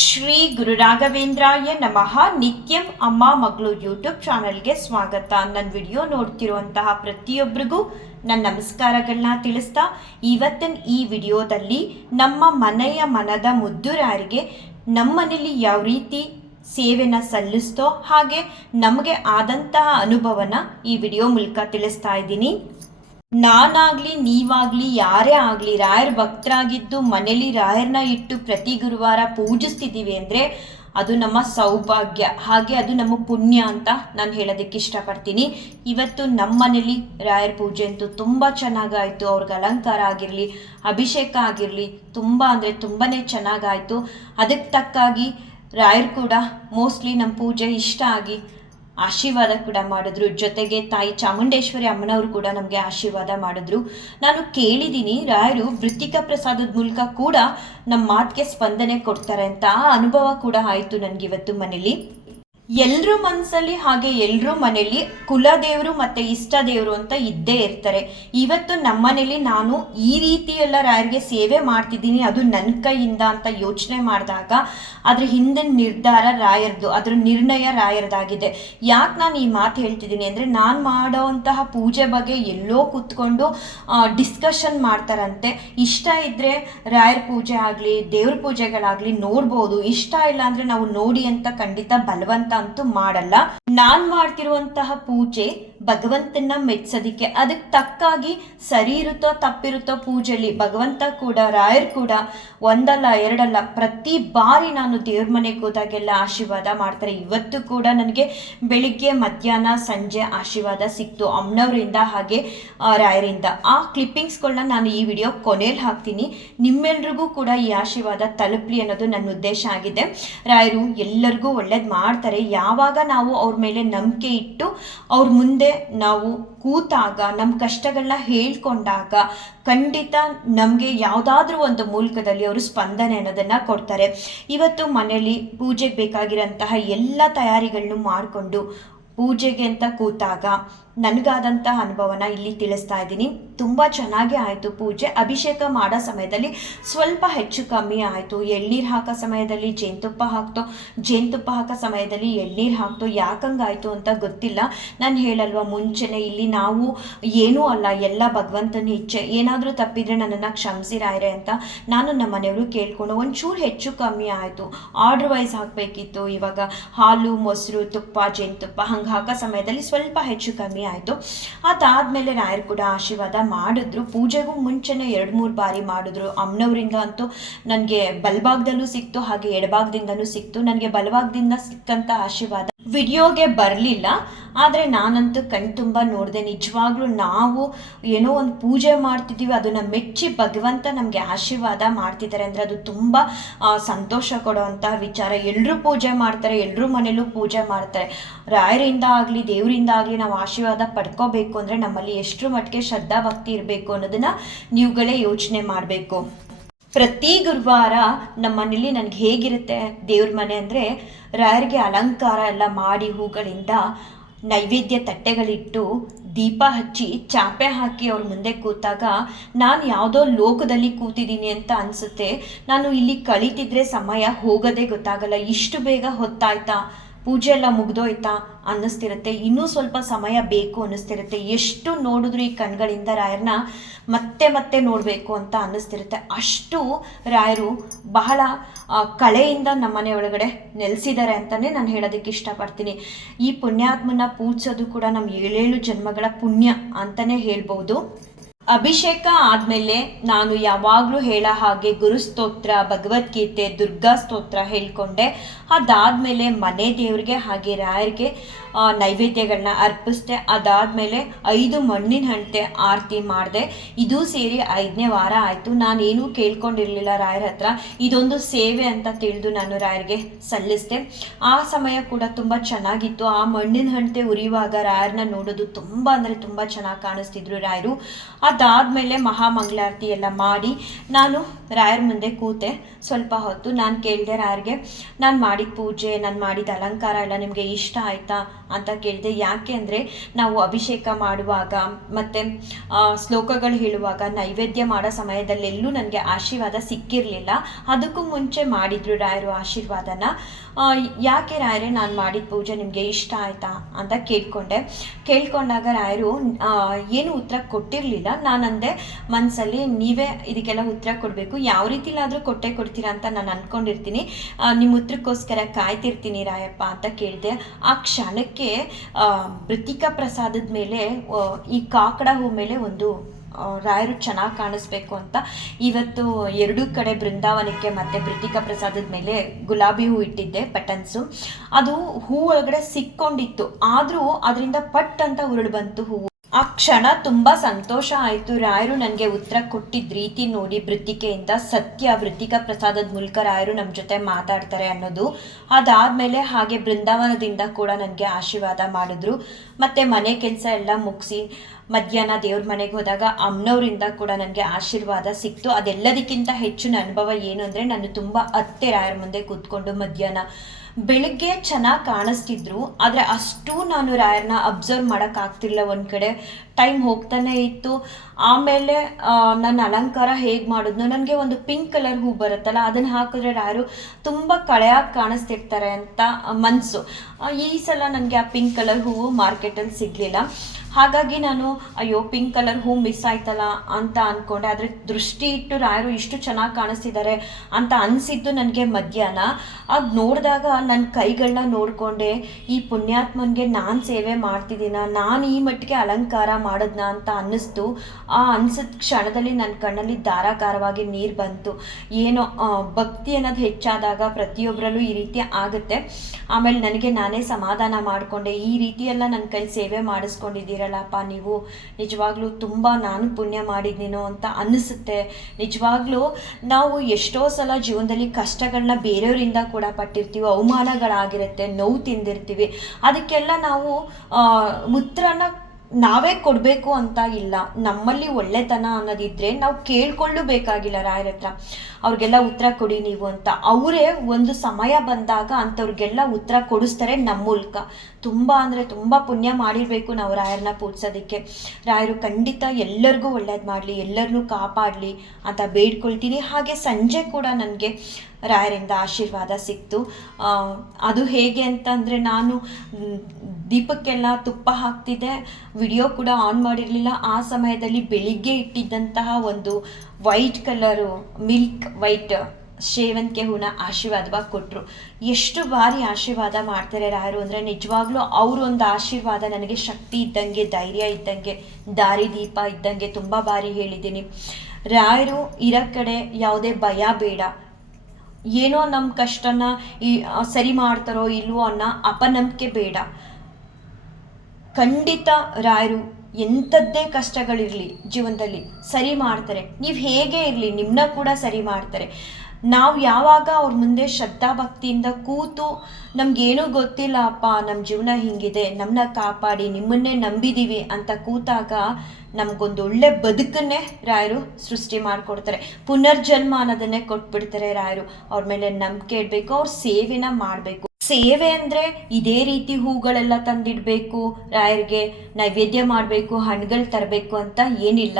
ಶ್ರೀ ಗುರು ರಾಘವೇಂದ್ರಾಯ ನಮಃ. ನಿತ್ಯಂ ಅಮ್ಮ ಮಗಳು ಯೂಟ್ಯೂಬ್ ಚಾನಲ್ಗೆ ಸ್ವಾಗತ. ನನ್ನ ವಿಡಿಯೋ ನೋಡ್ತಿರುವಂತಹ ಪ್ರತಿಯೊಬ್ಬರಿಗೂ ನನ್ನ ನಮಸ್ಕಾರಗಳನ್ನ ತಿಳಿಸ್ತಾ, ಇವತ್ತಿನ ಈ ವಿಡಿಯೋದಲ್ಲಿ ನಮ್ಮ ಮನೆಯ ಮನದ ಮುದ್ದುರಾರಿಗೆ ನಮ್ಮನೇಲಿ ಯಾವ ರೀತಿ ಸೇವೆನ ಸಲ್ಲಿಸ್ತೋ ಹಾಗೆ ನಮಗೆ ಆದಂತಹ ಅನುಭವನ ಈ ವಿಡಿಯೋ ಮೂಲಕ ತಿಳಿಸ್ತಾ ಇದ್ದೀನಿ. ನಾನಾಗ್ಲಿ, ನೀವಾಗ್ಲಿ, ಯಾರೇ ಆಗ್ಲಿ, ರಾಯರ್ ಭಕ್ತರಾಗಿದ್ದು ಮನೇಲಿ ರಾಯರ್ನ ಇಟ್ಟು ಪ್ರತಿ ಗುರುವಾರ ಪೂಜಿಸ್ತಿದ್ದೀವಿ ಅಂದ್ರೆ ಅದು ನಮ್ಮ ಸೌಭಾಗ್ಯ. ಹಾಗೆ ಅದು ನಮ್ಮ ಪುಣ್ಯ ಅಂತ ನಾನು ಹೇಳೋದಕ್ಕೆ ಇಷ್ಟಪಡ್ತೀನಿ. ಇವತ್ತು ನಮ್ಮ ಮನೇಲಿ ರಾಯರ್ ಪೂಜೆ ಅಂತೂ ತುಂಬ ಚೆನ್ನಾಗಾಯಿತು. ಅವ್ರಿಗೆ ಅಲಂಕಾರ ಆಗಿರಲಿ, ಅಭಿಷೇಕ ಆಗಿರಲಿ, ತುಂಬ ಅಂದರೆ ತುಂಬಾ ಚೆನ್ನಾಗಾಯಿತು. ಅದಕ್ಕೆ ತಕ್ಕಾಗಿ ರಾಯರ್ ಕೂಡ ಮೋಸ್ಟ್ಲಿ ನಮ್ಮ ಪೂಜೆ ಇಷ್ಟ ಆಗಿ ಆಶೀರ್ವಾದ ಕೂಡ ಮಾಡಿದ್ರು. ಜೊತೆಗೆ ತಾಯಿ ಚಾಮುಂಡೇಶ್ವರಿ ಅಮ್ಮನವರು ಕೂಡ ನಮಗೆ ಆಶೀರ್ವಾದ ಮಾಡಿದ್ರು. ನಾನು ಕೇಳಿದ್ದೀನಿ ರಾಯರು ವೃತ್ತಿಕ ಪ್ರಸಾದದ ಮೂಲಕ ಕೂಡ ನಮ್ಮ ಮಾತಿಗೆ ಸ್ಪಂದನೆ ಕೊಡ್ತಾರೆ ಅಂತ. ಆ ಅನುಭವ ಕೂಡ ಆಯಿತು ನನಗಿವತ್ತು ಮನೇಲಿ. ಎಲ್ಲರ ಮನಸ್ಸಲ್ಲಿ ಹಾಗೆ ಎಲ್ಲರ ಮನೇಲಿ ಕುಲದೇವರು ಮತ್ತು ಇಷ್ಟ ದೇವರು ಅಂತ ಇದ್ದೇ ಇರ್ತಾರೆ. ಇವತ್ತು ನಮ್ಮನೇಲಿ ನಾನು ಈ ರೀತಿ ಎಲ್ಲ ರಾಯರಿಗೆ ಸೇವೆ ಮಾಡ್ತಿದ್ದೀನಿ, ಅದು ನನ್ನ ಕೈಯಿಂದ ಅಂತ ಯೋಚನೆ ಮಾಡಿದಾಗ ಅದ್ರ ಹಿಂದಿನ ನಿರ್ಧಾರ ರಾಯರ್ದು, ಅದ್ರ ನಿರ್ಣಯ ರಾಯರ್ದಾಗಿದೆ. ಯಾಕೆ ನಾನು ಈ ಮಾತು ಹೇಳ್ತಿದ್ದೀನಿ ಅಂದರೆ ನಾನು ಮಾಡೋವಂತಹ ಪೂಜೆ ಬಗ್ಗೆ ಎಲ್ಲೋ ಕೂತ್ಕೊಂಡು ಡಿಸ್ಕಷನ್ ಮಾಡ್ತಾರಂತೆ. ಇಷ್ಟ ಇದ್ದರೆ ರಾಯರ ಪೂಜೆ ಆಗಲಿ, ದೇವ್ರ ಪೂಜೆಗಳಾಗಲಿ ನೋಡ್ಬೋದು. ಇಷ್ಟ ಇಲ್ಲ ಅಂದರೆ ನಾವು ನೋಡಿ ಅಂತ ಖಂಡಿತ ಬಲವಂತ ಅಂತೂ ಮಾಡಲ್ಲ. ನಾನ್ ಮಾಡ್ತಿರುವಂತಹ ಪೂಜೆ ಭಗವಂತನ ಮೆಚ್ಚದಿಕ್ಕೆ ಅದಕ್ಕೆ ತಕ್ಕಾಗಿ ಸರಿ ಇರುತ್ತೋ ತಪ್ಪಿರುತ್ತೋ ಪೂಜೆಲಿ ಭಗವಂತ ಕೂಡ, ರಾಯರ್ ಕೂಡ ಒಂದಲ್ಲ, ಎರಡಲ್ಲ, ಪ್ರತಿ ಬಾರಿ ನಾನು ದೇವ್ರ ಮನೆಗೆ ಹೋದಾಗೆಲ್ಲ ಆಶೀರ್ವಾದ ಮಾಡ್ತಾರೆ. ಇವತ್ತು ಕೂಡ ನನಗೆ ಬೆಳಿಗ್ಗೆ ಮಧ್ಯಾಹ್ನ ಸಂಜೆ ಆಶೀರ್ವಾದ ಸಿಕ್ತು ಅಮ್ಮನವರಿಂದ ಹಾಗೆ ರಾಯರಿಂದ. ಆ ಕ್ಲಿಪ್ಪಿಂಗ್ಸ್ಗಳನ್ನ ನಾನು ಈ ವಿಡಿಯೋ ಕೊನೆಯಲ್ಲಿ ಹಾಕ್ತೀನಿ. ನಿಮ್ಮೆಲ್ರಿಗೂ ಕೂಡ ಈ ಆಶೀರ್ವಾದ ತಲುಪಲಿ ಅನ್ನೋದು ನನ್ನ ಉದ್ದೇಶ ಆಗಿದೆ. ರಾಯರು ಎಲ್ಲರಿಗೂ ಒಳ್ಳೇದು ಮಾಡ್ತಾರೆ. ಯಾವಾಗ ನಾವು ಅವ್ರ ಮೇಲೆ ನಂಬಿಕೆ ಇಟ್ಟು ಅವ್ರ ಮುಂದೆ ನಾವು ಕೂತಾಗ ನಮ್ಮ ಕಷ್ಟಗಳನ್ನ ಹೇಳ್ಕೊಂಡಾಗ ಖಂಡಿತ ನಮಗೆ ಯಾವುದಾದ್ರೂ ಒಂದು ಮೂಲಕದಲ್ಲಿ ಅವರು ಸ್ಪಂದನೆ ಅನ್ನೋದನ್ನು ಕೊಡ್ತಾರೆ. ಇವತ್ತು ಮನೆಯಲ್ಲಿ ಪೂಜೆಗೆ ಬೇಕಾಗಿರೋಂತಹ ಎಲ್ಲ ತಯಾರಿಗಳನ್ನು ಮಾಡಿಕೊಂಡು ಪೂಜೆಗೆ ಅಂತ ಕೂತಾಗ ನನಗಾದಂತಹ ಅನುಭವನ ಇಲ್ಲಿ ತಿಳಿಸ್ತಾ ಇದ್ದೀನಿ. ತುಂಬ ಚೆನ್ನಾಗಿ ಆಯಿತು ಪೂಜೆ. ಅಭಿಷೇಕ ಮಾಡೋ ಸಮಯದಲ್ಲಿ ಸ್ವಲ್ಪ ಹೆಚ್ಚು ಕಮ್ಮಿ ಆಯಿತು. ಎಳ್ನೀರು ಹಾಕೋ ಸಮಯದಲ್ಲಿ ಜೇನುತುಪ್ಪ ಹಾಕ್ತೋ, ಜೇನುತುಪ್ಪ ಹಾಕೋ ಸಮಯದಲ್ಲಿ ಎಳ್ನೀರು ಹಾಕ್ತೋ ಯಾಕಂಗಾಯಿತು ಅಂತ ಗೊತ್ತಿಲ್ಲ. ನಾನು ಹೇಳಲ್ವ, ಮುಂಚೆನೆ ಇಲ್ಲಿ ನಾವು ಏನೂ ಅಲ್ಲ, ಎಲ್ಲ ಭಗವಂತನ ಇಚ್ಛೆ. ಏನಾದರೂ ತಪ್ಪಿದರೆ ನನ್ನನ್ನು ಕ್ಷಮಿಸಿರಾಯ್ರೆ ಅಂತ ನಾನು ನಮ್ಮ ಮನೆಯವರು ಕೇಳ್ಕೊಂಡು ಒಂಚೂರು ಹೆಚ್ಚು ಕಮ್ಮಿ ಆಯಿತು. ಆರ್ಡ್ರ್ ವೈಸ್ ಹಾಕಬೇಕಿತ್ತು. ಇವಾಗ ಹಾಲು, ಮೊಸರು, ತುಪ್ಪ, ಜೇನುತುಪ್ಪ ಹಂಗೆ ಹಾಕೋ ಸಮಯದಲ್ಲಿ ಸ್ವಲ್ಪ ಹೆಚ್ಚು ಕಮ್ಮಿ ಆಯಿತು. ಅದಾದಮೇಲೆ ರಾಯರು ಕೂಡ ಆಶೀರ್ವಾದ ಮಾಡಿದ್ರು. ಪೂಜೆಗೂ ಮುಂಚೆನೇ ಎರಡು ಮೂರು ಬಾರಿ ಮಾಡಿದ್ರು. ಅಮ್ಮನವರಿಂದ ಅಂತೂ ನನಗೆ ಬಲಭಾಗದಲ್ಲೂ ಸಿಕ್ತು, ಹಾಗೆ ಎಡಭಾಗದಿಂದನೂ ಸಿಕ್ತು. ನನಗೆ ಬಲಭಾಗದಿಂದ ಸಿಕ್ಕಂಥ ಆಶೀರ್ವಾದ ವಿಡಿಯೋಗೆ ಬರಲಿಲ್ಲ, ಆದರೆ ನಾನಂತೂ ಕಣ್ ತುಂಬ ನೋಡಿದೆ. ನಿಜವಾಗ್ಲೂ ನಾವು ಏನೋ ಒಂದು ಪೂಜೆ ಮಾಡ್ತಿದ್ದೀವಿ ಅದನ್ನು ಮೆಚ್ಚಿ ಭಗವಂತ ನಮಗೆ ಆಶೀರ್ವಾದ ಮಾಡ್ತಿದ್ದಾರೆ ಅಂದರೆ ಅದು ತುಂಬ ಸಂತೋಷ ಕೊಡುವಂಥ ವಿಚಾರ. ಎಲ್ಲರೂ ಪೂಜೆ ಮಾಡ್ತಾರೆ ಎಲ್ಲರೂ ಮನೇಲೂ ಪೂಜೆ ಮಾಡ್ತಾರೆ. ರಾಯರಿಂದ ಆಗಲಿ, ದೇವರಿಂದ ಆಗಲಿ ನಾವು ಆಶೀರ್ವಾದ ಪಡ್ಕೋಬೇಕು ಅಂದರೆ ನಮ್ಮಲ್ಲಿ ಎಷ್ಟರ ಮಟ್ಟಿಗೆ ಶ್ರದ್ಧಾ ಭಕ್ತಿ ಇರಬೇಕು ಅನ್ನೋದನ್ನು ನೀವುಗಳೇ ಯೋಚನೆ ಮಾಡಬೇಕು. ಪ್ರತಿ ಗುರುವಾರ ನಮ್ಮ ಮನೇಲಿ ನನಗೆ ಹೇಗಿರುತ್ತೆ ದೇವ್ರ ಮನೆ ಅಂದರೆ ರಾಯರಿಗೆ ಅಲಂಕಾರ ಎಲ್ಲ ಮಾಡಿ ಹೂಗಳಿಂದ ನೈವೇದ್ಯ ತಟ್ಟೆಗಳಿಟ್ಟು ದೀಪ ಹಚ್ಚಿ ಚಾಪೆ ಹಾಕಿ ಅವ್ರ ಮುಂದೆ ಕೂತಾಗ ನಾನು ಯಾವುದೋ ಲೋಕದಲ್ಲಿ ಕೂತಿದ್ದೀನಿ ಅಂತ ಅನಿಸುತ್ತೆ. ನಾನು ಇಲ್ಲಿ ಕಳೀತಿದ್ರೆ ಸಮಯ ಹೋಗೋದೇ ಗೊತ್ತಾಗಲ್ಲ. ಇಷ್ಟು ಬೇಗ ಹೊತ್ತಾಯ್ತಾ? ಪೂಜೆ ಎಲ್ಲ ಮುಗ್ದೋಯ್ತಾ ಅನ್ನಿಸ್ತಿರುತ್ತೆ. ಇನ್ನೂ ಸ್ವಲ್ಪ ಸಮಯ ಬೇಕು ಅನ್ನಿಸ್ತಿರುತ್ತೆ. ಎಷ್ಟು ನೋಡಿದ್ರು ಈ ಕಣ್ಗಳಿಂದ ರಾಯರನ್ನ ಮತ್ತೆ ಮತ್ತೆ ನೋಡಬೇಕು ಅಂತ ಅನ್ನಿಸ್ತಿರುತ್ತೆ. ಅಷ್ಟು ರಾಯರು ಬಹಳ ಕಳೆಯಿಂದ ನಮ್ಮನೆ ಒಳಗಡೆ ನೆಲೆಸಿದ್ದಾರೆ ಅಂತಲೇ ನಾನು ಹೇಳೋದಕ್ಕೆ ಇಷ್ಟಪಡ್ತೀನಿ. ಈ ಪುಣ್ಯಾತ್ಮನ ಪೂಜಿಸೋದು ಕೂಡ ನಮ್ಮ ಏಳೇಳು ಜನ್ಮಗಳ ಪುಣ್ಯ ಅಂತಲೇ ಹೇಳ್ಬೋದು. ಅಭಿಷೇಕ ಆದಮೇಲೆ ನಾನು ಯಾವಾಗಲೂ ಹೇಳೋ ಹಾಗೆ ಗುರುಸ್ತೋತ್ರ ಭಗವದ್ಗೀತೆ, ದುರ್ಗಾ ಸ್ತೋತ್ರ ಹೇಳ್ಕೊಂಡೆ. ಅದಾದ್ಮೇಲೆ ಮನೆ ದೇವ್ರಿಗೆ ಹಾಗೆ ರಾಯರಿಗೆ ನೈವೇದ್ಯಗಳನ್ನ ಅರ್ಪಿಸ್ದೆ. ಅದಾದ್ಮೇಲೆ ಐದು ಮಣ್ಣಿನ ಹಂಟೆ ಆರತಿ ಮಾಡಿದೆ. ಇದು ಸೇರಿ ಐದನೇ ವಾರ ಆಯಿತು. ನಾನೇನೂ ಕೇಳ್ಕೊಂಡಿರಲಿಲ್ಲ ರಾಯರ ಹತ್ರ. ಇದೊಂದು ಸೇವೆ ಅಂತ ತಿಳಿದು ನಾನು ರಾಯರಿಗೆ ಸಲ್ಲಿಸಿದೆ. ಆ ಸಮಯ ಕೂಡ ತುಂಬ ಚೆನ್ನಾಗಿತ್ತು. ಆ ಮಣ್ಣಿನ ಹಂಟೆ ಉರಿಯುವಾಗ ರಾಯರನ್ನ ನೋಡೋದು ತುಂಬ ಅಂದರೆ ತುಂಬ ಚೆನ್ನಾಗಿ ಕಾಣಿಸ್ತಿದ್ರು ರಾಯರು. ಅದಾದಮೇಲೆ ಮಹಾಮಂಗಳಾರತಿ ಎಲ್ಲ ಮಾಡಿ ನಾನು ರಾಯರ ಮುಂದೆ ಕೂತೆ ಸ್ವಲ್ಪ ಹೊತ್ತು. ನಾನು ಕೇಳಿದೆ ರಾಯರಿಗೆ, ನಾನು ಮಾಡಿದ ಪೂಜೆ, ನಾನು ಮಾಡಿದ ಅಲಂಕಾರ ಎಲ್ಲ ನಿಮಗೆ ಇಷ್ಟ ಆಯ್ತಾ ಅಂತ ಕೇಳಿದೆ. ಯಾಕೆ ಅಂದರೆ ನಾವು ಅಭಿಷೇಕ ಮಾಡುವಾಗ ಮತ್ತು ಶ್ಲೋಕಗಳು ಹೇಳುವಾಗ ನೈವೇದ್ಯ ಮಾಡೋ ಸಮಯದಲ್ಲೆಲ್ಲೂ ನನಗೆ ಆಶೀರ್ವಾದ ಸಿಕ್ಕಿರಲಿಲ್ಲ. ಅದಕ್ಕೂ ಮುಂಚೆ ಮಾಡಿದ್ರು ರಾಯರು ಆಶೀರ್ವಾದನ. ಯಾಕೆ ರಾಯರೇ ನಾನು ಮಾಡಿದ ಪೂಜೆ ನಿಮಗೆ ಇಷ್ಟ ಆಯ್ತಾ ಅಂತ ಕೇಳ್ಕೊಂಡೆ. ಕೇಳ್ಕೊಂಡಾಗ ರಾಯರು ಏನು ಉತ್ತರ ಕೊಟ್ಟಿರಲಿಲ್ಲ. ನಾನಂದೆ ಮನಸ್ಸಲ್ಲಿ ನೀವೇ ಇದಕ್ಕೆಲ್ಲ ಉತ್ತರ ಕೊಡಬೇಕು. ಯಾವ ರೀತಿಲಾದರೂ ಕೊಟ್ಟೆ ಕೊಡ್ತೀರಾ ಅಂತ ನಾನು ಅಂದ್ಕೊಂಡಿರ್ತೀನಿ ನಿಮ್ಮ ಉತ್ತರಕ್ಕೋಸ್ಕರ ಕಾಯ್ತಿರ್ತೀನಿ ರಾಯಪ್ಪ ಅಂತ ಕೇಳಿದೆ. ಆ ಕ್ಷಣಕ್ಕೆ ಆ, ಮೃತ್ತಿಕಾ ಪ್ರಸಾದದ ಮೇಲೆ ಈ ಕಾಕಡ ಹೂ ಮೇಲೆ ಒಂದು ರಾಯರು ಚೆನ್ನಾಗಿ ಕಾಣಿಸ್ಬೇಕು ಅಂತ. ಇವತ್ತು ಎರಡೂ ಕಡೆ ಬೃಂದಾವನಕ್ಕೆ ಮತ್ತು ಮೃತ್ತಿಕಾ ಪ್ರಸಾದದ ಮೇಲೆ ಗುಲಾಬಿ ಹೂ ಇಟ್ಟಿದ್ದೆ ಪಟನ್ಸು. ಅದು ಹೂ ಒಳಗಡೆ ಸಿಕ್ಕೊಂಡಿತ್ತು. ಆದರೂ ಅದರಿಂದ ಪಟ್ ಅಂತ ಉರುಳು ಬಂತು ಹೂವು. ಆ ಕ್ಷಣ ತುಂಬ ಸಂತೋಷ ಆಯಿತು. ರಾಯರು ನನಗೆ ಉತ್ತರ ಕೊಟ್ಟಿದ್ದ ರೀತಿ ನೋಡಿ ವೃತ್ತಿಕೆಯಿಂದ ಸತ್ಯ ವೃತ್ತಿಕಾ ಪ್ರಸಾದದ ಮೂಲಕ ರಾಯರು ನಮ್ಮ ಜೊತೆ ಮಾತಾಡ್ತಾರೆ ಅನ್ನೋದು. ಅದಾದಮೇಲೆ ಹಾಗೆ ಬೃಂದಾವನದಿಂದ ಕೂಡ ನನಗೆ ಆಶೀರ್ವಾದ ಮಾಡಿದ್ರು. ಮತ್ತು ಮನೆ ಕೆಲಸ ಎಲ್ಲ ಮುಗಿಸಿ ಮಧ್ಯಾಹ್ನ ದೇವ್ರ ಮನೆಗೆ ಹೋದಾಗ ಅಮ್ಮನವರಿಂದ ಕೂಡ ನನಗೆ ಆಶೀರ್ವಾದ ಸಿಕ್ತು. ಅದೆಲ್ಲದಕ್ಕಿಂತ ಹೆಚ್ಚಿನ ಅನುಭವ ಏನು ಅಂದರೆ, ನಾನು ತುಂಬ ಅತ್ತೆ ರಾಯರ ಮುಂದೆ ಕೂತ್ಕೊಂಡು ಮಧ್ಯಾಹ್ನ ಬೆಳಿಗ್ಗೆ ಚೆನ್ನಾಗಿ ಕಾಣಿಸ್ತಿದ್ರು, ಆದರೆ ಅಷ್ಟು ನಾನು ರಾಯರನ್ನ ಅಬ್ಸರ್ವ್ ಮಾಡೋಕ್ಕಾಗ್ತಿಲ್ಲ ಒಂದು ಕಡೆ ಟೈಮ್ ಹೋಗ್ತಾನೆ ಇತ್ತು. ಆಮೇಲೆ ನನ್ನ ಅಲಂಕಾರ ಹೇಗೆ ಮಾಡಿದ್ನು, ನನಗೆ ಒಂದು ಪಿಂಕ್ ಕಲರ್ ಹೂ ಬರುತ್ತಲ್ಲ, ಅದನ್ನು ಹಾಕಿದ್ರೆ ರಾಯರು ತುಂಬ ಕಳೆಯಾಗಿ ಕಾಣಿಸ್ತಿರ್ತಾರೆ ಅಂತ ಮನಸ್ಸು ಈ ಸಲ ನನಗೆ ಆ ಪಿಂಕ್ ಕಲರ್ ಹೂವು ಮಾರ್ಕೆಟಲ್ಲಿ ಸಿಗಲಿಲ್ಲ. ಹಾಗಾಗಿ ನಾನು, ಅಯ್ಯೋ ಪಿಂಕ್ ಕಲರ್ ಹೂ ಮಿಸ್ ಆಯ್ತಲ್ಲ ಅಂತ ಅಂದ್ಕೊಂಡೆ ಆದರೆ ದೃಷ್ಟಿ ಇಟ್ಟು ರಾಯರು ಇಷ್ಟು ಚೆನ್ನಾಗಿ ಕಾಣಿಸ್ತಿದ್ದಾರೆ ಅಂತ ಅನಿಸಿದ್ದು ನನಗೆ ಮಧ್ಯಾಹ್ನ. ಆಗ ನೋಡಿದಾಗ ನನ್ನ ಕೈಗಳನ್ನ ನೋಡಿಕೊಂಡೆ. ಈ ಪುಣ್ಯಾತ್ಮನಿಗೆ ನಾನು ಸೇವೆ ಮಾಡ್ತಿದ್ದೀನ ನಾನು ಈ ಮಟ್ಟಿಗೆ ಅಲಂಕಾರ ಮಾಡಿದ್ನ ಅಂತ ಅನ್ನಿಸ್ತು. ಆ ಅನ್ಸಿದ ಕ್ಷಣದಲ್ಲಿ ನನ್ನ ಕಣ್ಣಲ್ಲಿ ಧಾರಾಕಾರವಾಗಿ ನೀರು ಬಂತು. ಏನೋ ಭಕ್ತಿ ಅನ್ನೋದು ಹೆಚ್ಚಾದಾಗ ಪ್ರತಿಯೊಬ್ಬರಲ್ಲೂ ಈ ರೀತಿ ಆಗುತ್ತೆ. ಆಮೇಲೆ ನನಗೆ ನಾನೇ ಸಮಾಧಾನ ಮಾಡಿಕೊಂಡೆ. ಈ ರೀತಿಯೆಲ್ಲ ನನ್ನ ಕೈ ಸೇವೆ ಮಾಡಿಸ್ಕೊಂಡಿದ್ದೀರಲ್ಲಪ್ಪ ನೀವು ನಿಜವಾಗ್ಲೂ ತುಂಬ ನಾನು ಪುಣ್ಯ ಮಾಡಿದ್ದೀನೋ ಅಂತ ಅನ್ನಿಸುತ್ತೆ. ನಿಜವಾಗ್ಲೂ ನಾವು ಎಷ್ಟೋ ಸಲ ಜೀವನದಲ್ಲಿ ಕಷ್ಟಗಳನ್ನ ಬೇರೆಯವರಿಂದ ಕೂಡ ಪಟ್ಟಿರ್ತೀವಿ, ಅವಮಾನಗಳಾಗಿರುತ್ತೆ, ನೋವು ತಿಂದಿರ್ತೀವಿ. ಅದಕ್ಕೆಲ್ಲ ನಾವು ಮುತ್ರನ ನಾವೇ ಕೊಡಬೇಕು ಅಂತ ಇಲ್ಲ. ನಮ್ಮಲ್ಲಿ ಒಳ್ಳೆತನ ಅನ್ನೋದಿದ್ರೆ ನಾವು ಕೇಳ್ಕೊಳ್ಳಬೇಕಾಗಿಲ್ಲ ರಾಯರ ಹತ್ರ. ಅವ್ರಿಗೆಲ್ಲ ಉತ್ತರ ಕೊಡಿ ನೀವು ಅಂತ. ಅವರೇ ಒಂದು ಸಮಯ ಬಂದಾಗ ಅಂಥವ್ರಿಗೆಲ್ಲ ಉತ್ತರ ಕೊಡಿಸ್ತಾರೆ ನಮ್ಮ ಮೂಲಕ. ತುಂಬ ಅಂದರೆ ತುಂಬ ಪುಣ್ಯ ಮಾಡಿರಬೇಕು ನಾವು ರಾಯರನ್ನ ಪೂಜಿಸೋದಕ್ಕೆ. ರಾಯರು ಖಂಡಿತ ಎಲ್ಲರಿಗೂ ಒಳ್ಳೇದು ಮಾಡಲಿ ಎಲ್ಲರನ್ನೂ ಕಾಪಾಡಲಿ ಅಂತ ಬೇಡ್ಕೊಳ್ತೀನಿ. ಹಾಗೆ ಸಂಜೆ ಕೂಡ ನನಗೆ ರಾಯರಿಂದ ಆಶೀರ್ವಾದ ಸಿಕ್ತು. ಅದು ಹೇಗೆ ಅಂತಂದರೆ ನಾನು ದೀಪಕ್ಕೆಲ್ಲ ತುಪ್ಪ ಹಾಕ್ತಿದ್ದೆ. ವಿಡಿಯೋ ಕೂಡ ಆನ್ ಮಾಡಿರಲಿಲ್ಲ. ಆ ಸಮಯದಲ್ಲಿ ಬೆಳಿಗ್ಗೆ ಇಟ್ಟಿದ್ದಂತಹ ಒಂದು ವೈಟ್ ಕಲರು, ಮಿಲ್ಕ್ ವೈಟ್ ಸೇವಂತಿಗೆ ಹೂನ ಆಶೀರ್ವಾದವಾಗಿ ಕೊಟ್ಟರು ಎಷ್ಟು ಬಾರಿ ಆಶೀರ್ವಾದ ಮಾಡ್ತಾರೆ ರಾಯರು ಅಂದರೆ ನಿಜವಾಗ್ಲೂ ಅವರೊಂದು ಆಶೀರ್ವಾದ ನನಗೆ ಶಕ್ತಿ ಇದ್ದಂಗೆ, ಧೈರ್ಯ ಇದ್ದಂಗೆ ದಾರಿದೀಪ ಇದ್ದಂಗೆ ತುಂಬ ಬಾರಿ ಹೇಳಿದ್ದೀನಿ. ರಾಯರು ಇರೋ ಕಡೆ ಯಾವುದೇ ಭಯ ಬೇಡ. ಏನೋ ನಮ್ಮ ಕಷ್ಟನ ಈ ಸರಿ ಮಾಡ್ತಾರೋ ಇಲ್ವೋ ಅನ್ನೋ ಅಪನಂಬಿಕೆ ಬೇಡ. ಖಂಡಿತ ರಾಯರು, ಎಂಥದ್ದೇ ಕಷ್ಟಗಳಿರಲಿ ಜೀವನದಲ್ಲಿ ಸರಿ ಮಾಡ್ತಾರೆ. ನೀವು ಹೇಗೆ ಇರಲಿ ನಿಮ್ಮನ್ನ ಕೂಡ ಸರಿ ಮಾಡ್ತಾರೆ. ನಾವು ಯಾವಾಗ ಅವ್ರ ಮುಂದೆ ಶ್ರದ್ಧಾ ಭಕ್ತಿಯಿಂದ ಕೂತು ನಮ್ಗೇನೂ ಗೊತ್ತಿಲ್ಲ ಅಪ್ಪ ನಮ್ಮ ಜೀವನ ಹಿಂಗಿದೆ ನಮ್ಮನ್ನ ಕಾಪಾಡಿ, ನಿಮ್ಮನ್ನೇ ನಂಬಿದ್ದೀವಿ ಅಂತ ಕೂತಾಗ ನಮಗೊಂದು ಒಳ್ಳೆ ಬದುಕನ್ನೇ ರಾಯರು ಸೃಷ್ಟಿ ಮಾಡಿಕೊಡ್ತಾರೆ. ಪುನರ್ಜನ್ಮ ಅನ್ನೋದನ್ನೇ ಕೊಟ್ಬಿಡ್ತಾರೆ ರಾಯರು. ಅವ್ರ ಮೇಲೆ ನಂಬಿಕೆ ಇಡಬೇಕು, ಅವ್ರ ಸೇವೆನ ಮಾಡಬೇಕು. ಸೇವೆ ಅಂದರೆ ಇದೇ ರೀತಿ ಹೂಗಳೆಲ್ಲ ತಂದಿಡಬೇಕು, ರಾಯರಿಗೆ ನೈವೇದ್ಯ ಮಾಡಬೇಕು, ಹಣ್ಣುಗಳು ತರಬೇಕು ಅಂತ ಏನಿಲ್ಲ.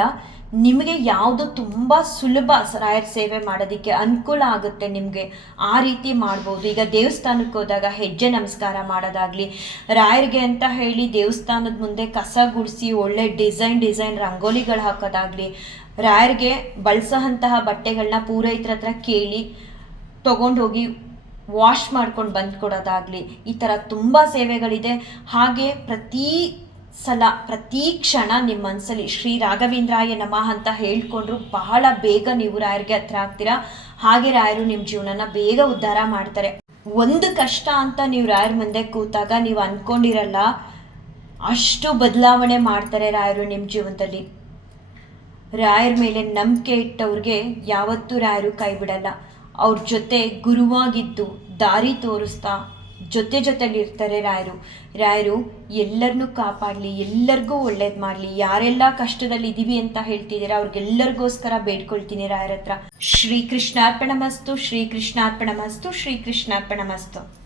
ನಿಮಗೆ ಯಾವುದು ತುಂಬ ಸುಲಭ ರಾಯರ್ ಸೇವೆ ಮಾಡೋದಕ್ಕೆ ಅನುಕೂಲ ಆಗುತ್ತೆ ನಿಮಗೆ ಆ ರೀತಿ ಮಾಡ್ಬೋದು. ಈಗ ದೇವಸ್ಥಾನಕ್ಕೆ ಹೋದಾಗ ಹೆಜ್ಜೆ ನಮಸ್ಕಾರ ಮಾಡೋದಾಗಲಿ, ರಾಯರಿಗೆ ಅಂತ ಹೇಳಿ ದೇವಸ್ಥಾನದ ಮುಂದೆ ಕಸ ಗುಡಿಸಿ ಒಳ್ಳೆ ಡಿಸೈನ್ ಡಿಸೈನ್ ರಂಗೋಲಿಗಳು ಹಾಕೋದಾಗಲಿ, ರಾಯರಿಗೆ ಬಳಸೋಂತಹ ಬಟ್ಟೆಗಳನ್ನ ಪೂರೈತರ ಹತ್ರ ಕೇಳಿ ತೊಗೊಂಡು ಹೋಗಿ ವಾಶ್ ಮಾಡ್ಕೊಂಡು ಬಂದು ಕೊಡೋದಾಗಲಿ ಈ ಥರ ತುಂಬ ಸೇವೆಗಳಿದೆ. ಹಾಗೆ ಪ್ರತಿ ಸಲ ಪ್ರತಿ ಕ್ಷಣ ನಿಮ್ಮ ಮನಸ್ಸಲ್ಲಿ ಶ್ರೀ ರಾಘವೇಂದ್ರಾಯ ನಮಃ ಅಂತ ಹೇಳ್ಕೊಂಡ್ರು ಬಹಳ ಬೇಗ ನೀವು ರಾಯರಿಗೆ ಹತ್ರ ಆಗ್ತೀರಾ? ಹಾಗೆ ರಾಯರು ನಿಮ್ಮ ಜೀವನನ ಬೇಗ ಉದ್ಧಾರ ಮಾಡ್ತಾರೆ. ಒಂದು ಕಷ್ಟ ಅಂತ ನೀವು ರಾಯರ ಮುಂದೆ ಕೂತಾಗ ನೀವು ಅಂದ್ಕೊಂಡಿರಲ್ಲ ಅಷ್ಟು ಬದಲಾವಣೆ ಮಾಡ್ತಾರೆ ರಾಯರು ನಿಮ್ಮ ಜೀವನದಲ್ಲಿ. ರಾಯರ ಮೇಲೆ ನಂಬಿಕೆ ಇಟ್ಟವ್ರಿಗೆ ಯಾವತ್ತೂ ರಾಯರು ಕೈ ಬಿಡಲ್ಲ. ಅವ್ರ ಜೊತೆ ಗುರುವಾಗಿದ್ದು ದಾರಿ ತೋರಿಸ್ತಾ ಜೊತೆ ಜೊತೆಲಿ ಇರ್ತಾರೆ ರಾಯರು. ರಾಯರು ಎಲ್ಲರನ್ನೂ ಕಾಪಾಡಲಿ, ಎಲ್ಲರಿಗೂ ಒಳ್ಳೇದು ಮಾಡಲಿ, ಯಾರೆಲ್ಲ ಕಷ್ಟದಲ್ಲಿ ಇದ್ದೀವಿ ಅಂತ ಹೇಳ್ತಿದ್ದೀರಾ, ಅವ್ರಿಗೆಲ್ಲರಿಗೋಸ್ಕರ ಬೇಡ್ಕೊಳ್ತೀನಿ ರಾಯರ ಹತ್ರ ಶ್ರೀ ಕೃಷ್ಣಾರ್ಪಣ ಮಸ್ತು ಶ್ರೀ ಕೃಷ್ಣಾರ್ಪಣ ಮಸ್ತು ಶ್ರೀ ಕೃಷ್ಣಾರ್ಪಣ ಮಸ್ತು.